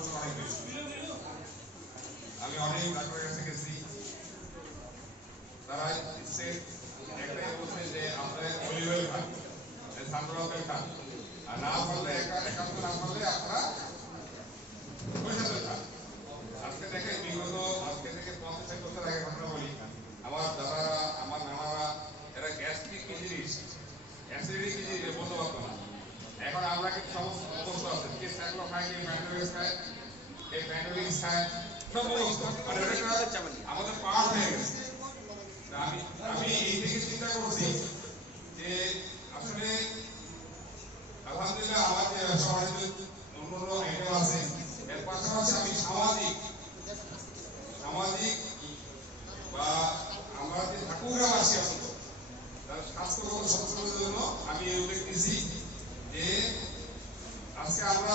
পরিবর্তন অনেক বেশি আমি অনেক ডাক্তারের কাছে গেছি। তারা একটাই বলছে যে অলিভ খান আর না পারলে একান্ত না পারলে আপনারা আমার দাদারা, আমার নানারা এরা গ্যাস্ট্রিক কি জিনিস অ্যাসিডিটি কি জিনিস বলতে না এখন আমরা কিন্তু সমস্ত আমাদের পাওয়ার হয়ে গেছে আমি আমি এই থেকে চিন্তা করছি যে আসলে আলহামদুলিল্লাহ আমার যে ব্যবসা অন্য অন্য আইটেম আছে এর পাশাপাশি আমি সামাজিক সামাজিক বা আমরা যে ঠাকুরগাঁওবাসী আছি তার স্বাস্থ্যগত সচেতনতার জন্য আমি এই উল্লেখ দিয়েছি যে আজকে আমরা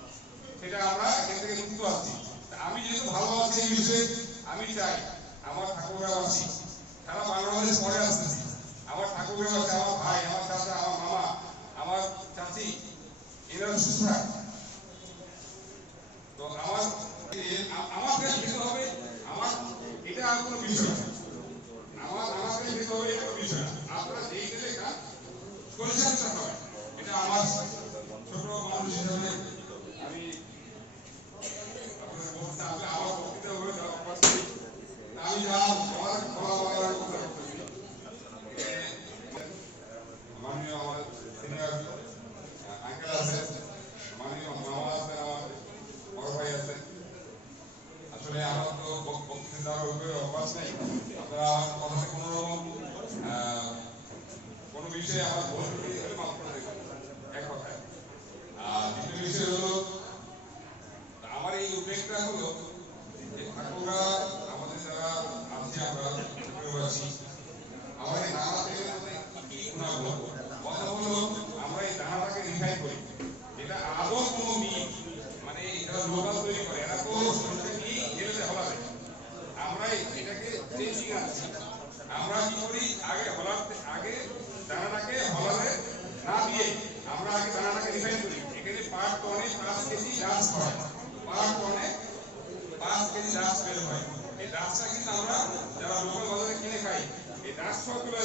সেটা আমরা এখান থেকে মুক্ত আছি আমি যেহেতু ভালো এই বিষয়ে, আমি চাই আমার ঠাকুরগাঁওবাসী সারা বাংলাদেশ পরে আসতেছি। আমার ঠাকুরগাঁওবাসী আমার ভাই, আমার চাচা, আমার মামা, আমার চাচি এরা সুস্থ তো আমার আমার কাছে যেতে হবে, আমার, এটা আর কোনো বিষয় আমার আমার কাছে যেতে হবে, এটা বিষয় আপনারা যেই গেলে পরিষ্কার করতে হবে। এটা আমার ছোট মানুষ হিসাবে আমি আপনাদের বলতে হবে আমার বক্তৃতা হয়ে যাওয়া পারছি আমি যা আমার বলা বলার কথা করতেছি এ, মাননীয় আমাদের সিনিয়র আঙ্কেল আছে মাননীয় মামা আছেন আমার বড় ভাই আছেন আসলে আমার তো বক- বক্তৃতা দেওয়ার উপরে অভ্যাস নেই আপনারা আমার কথাতে কোনো রকম আহ, কোনো বিষয়ে আমার ভুল ত্রুটি হলে মাফ করে দেবেন এক কথায় আর দ্বিতীয় বিষয় হলো আমার এই উদ্বেগটা হলো যে ঠাকুররা আমাদের যারা আমরা কি করি মানে হলাবে আগে হলাতে আগে দানাটাকে হলারে না দিয়ে আমরা আগে দানাটাকে রিফাইন করি এখানে পার টনে পাঁচ কেজি ডাস হয় পার টনে পাঁচ কেজি ডাস বের হয় ডাসটা কিন্তু আমরা যারা লোকাল বাজারে কিনে খাই এই ডাস সবগুলো